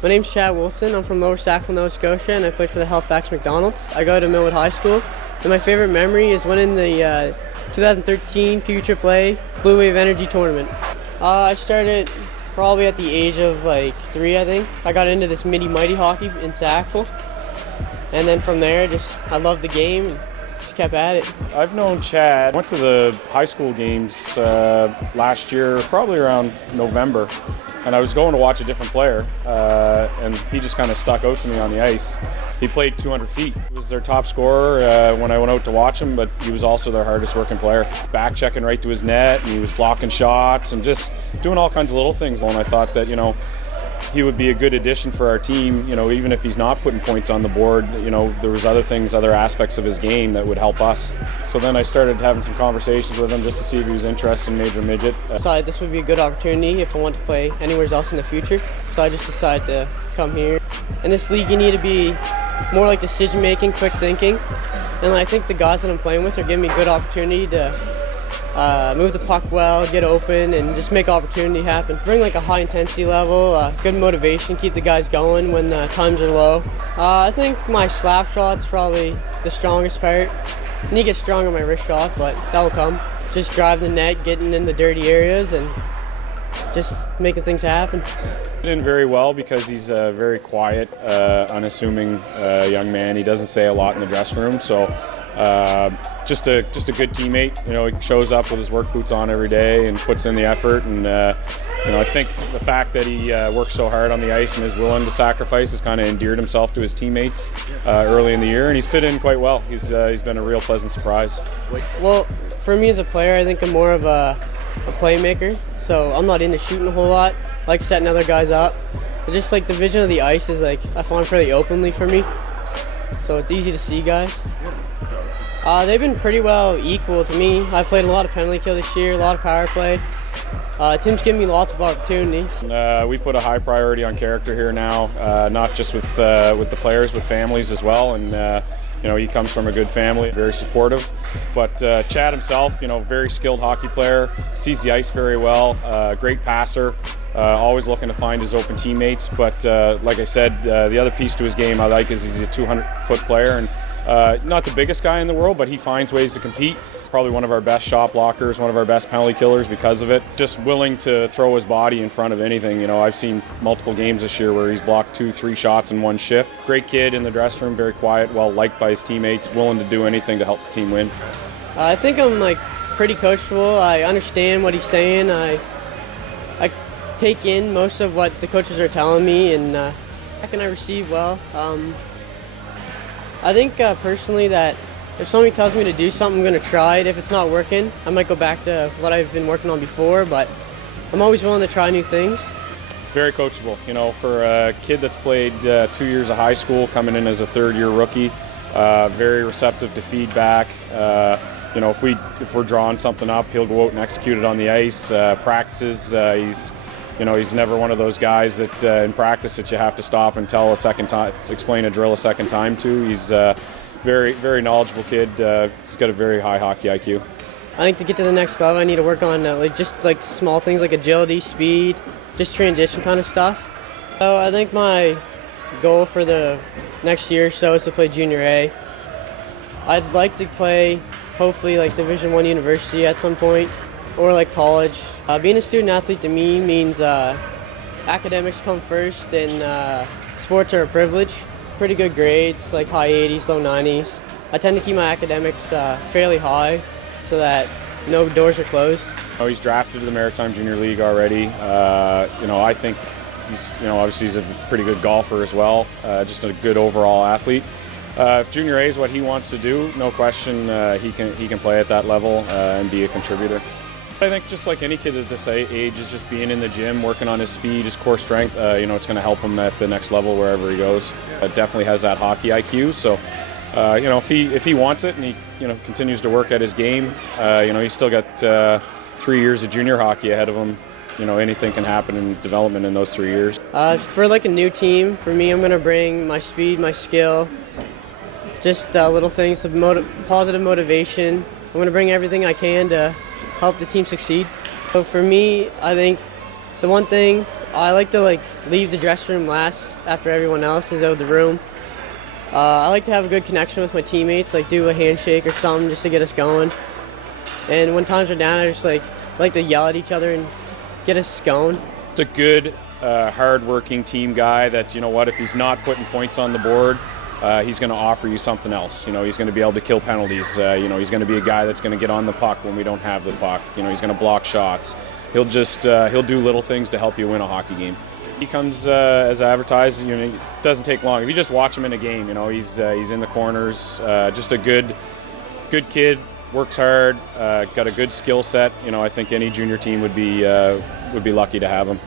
My name's Chad Wilson. I'm from Lower Sackville, Nova Scotia, and I play for the Halifax McDonald's. I go to Millwood High School, and my favorite memory is winning the 2013 PUAAA Blue Wave Energy Tournament. I started probably at the age of 3, I think. I got into this midi-mighty hockey in Sackville, and then from there, I loved the game and just kept at it. I've known Chad. Went to the high school games last year, probably around November, and I was going to watch a different player, and he just kind of stuck out to me on the ice. He played 200 feet. He was their top scorer when I went out to watch him, but he was also their hardest working player. Back checking right to his net, and he was blocking shots and just doing all kinds of little things. And I thought that, he would be a good addition for our team, even if he's not putting points on the board. There was other aspects of his game that would help us. So then I started having some conversations with him just to see if he was interested in Major Midget. I decided this would be a good opportunity if I want to play anywhere else in the future. So I just decided to come here. In this league, you need to be more like decision-making, quick thinking. And I think the guys that I'm playing with are giving me a good opportunity to move the puck well, get open, and just make opportunity happen. Bring a high intensity level, good motivation, keep the guys going when times are low. I think my slap shot's probably the strongest part. I need to get stronger on my wrist shot, but that will come. Just drive the net, getting in the dirty areas, and just making things happen. In very well because he's a very quiet, unassuming young man. He doesn't say a lot in the dressing room, so just a good teammate. He shows up with his work boots on every day and puts in the effort. And I think the fact that he works so hard on the ice and is willing to sacrifice has kind of endeared himself to his teammates early in the year, and he's fit in quite well. He's been a real pleasant surprise. Well, for me as a player, I think I'm more of a playmaker. So I'm not into shooting a whole lot. I like setting other guys up. But just the vision of the ice is I find pretty openly for me. So it's easy to see guys. They've been pretty well equal to me. I played a lot of penalty kill this year, a lot of power play. Tim's given me lots of opportunities. We put a high priority on character here now, not just with the players, but families as well. And he comes from a good family, very supportive. But Chad himself, very skilled hockey player, sees the ice very well, great passer, always looking to find his open teammates. But like I said, the other piece to his game I like is he's a 200-foot player, and not the biggest guy in the world, but he finds ways to compete. Probably one of our best shot blockers, one of our best penalty killers because of it. Just willing to throw his body in front of anything. I've seen multiple games this year where he's blocked 2-3 shots in one shift. Great kid in the dressing room, very quiet, well liked by his teammates, willing to do anything to help the team win. I think I'm pretty coachable. I understand what he's saying. I take in most of what the coaches are telling me, and I receive well. I think personally that if somebody tells me to do something, I'm going to try it. If it's not working, I might go back to what I've been working on before, but I'm always willing to try new things. Very coachable. For a kid that's played 2 years of high school, coming in as a third-year rookie, very receptive to feedback. If we're drawing something up, he'll go out and execute it on the ice. Practices, he's never one of those guys that in practice that you have to stop and tell explain a drill a second time to. He's very, very knowledgeable kid. He's got a very high hockey IQ. I think to get to the next level, I need to work on just small things like agility, speed, just transition kind of stuff. So I think my goal for the next year or so is to play Junior A. I'd like to play hopefully Division I university at some point, or college. Being a student athlete to me means academics come first, and sports are a privilege. Pretty good grades, high 80s, low 90s. I tend to keep my academics fairly high so that no doors are closed. He's drafted to the Maritime Junior League already. I think obviously he's a pretty good golfer as well, just a good overall athlete. If Junior A is what he wants to do, no question he can play at that level and be a contributor. I think just like any kid at this age is just being in the gym, working on his speed, his core strength. It's going to help him at the next level wherever he goes. Definitely has that hockey IQ. So, if he wants it and he continues to work at his game, he's still got 3 years of junior hockey ahead of him. Anything can happen in development in those 3 years. For a new team, for me, I'm going to bring my speed, my skill, just little things, positive motivation. I'm going to bring everything I can to help the team succeed. So for me, I think the one thing I like to leave the dressing room last after everyone else is out of the room. I like to have a good connection with my teammates, like do a handshake or something just to get us going. And when times are down, I just like to yell at each other and get us going. It's a good, hard-working team guy that, you know what, if he's not putting points on the board, he's going to offer you something else. You know, he's going to be able to kill penalties. You know, he's going to be a guy that's going to get on the puck when we don't have the puck. You know, he's going to block shots. He'll do little things to help you win a hockey game. He comes as advertised. You know, it doesn't take long. If you just watch him in a game, you know, he's in the corners. Just a good kid. Works hard. Got a good skill set. You know, I think any junior team would be lucky to have him.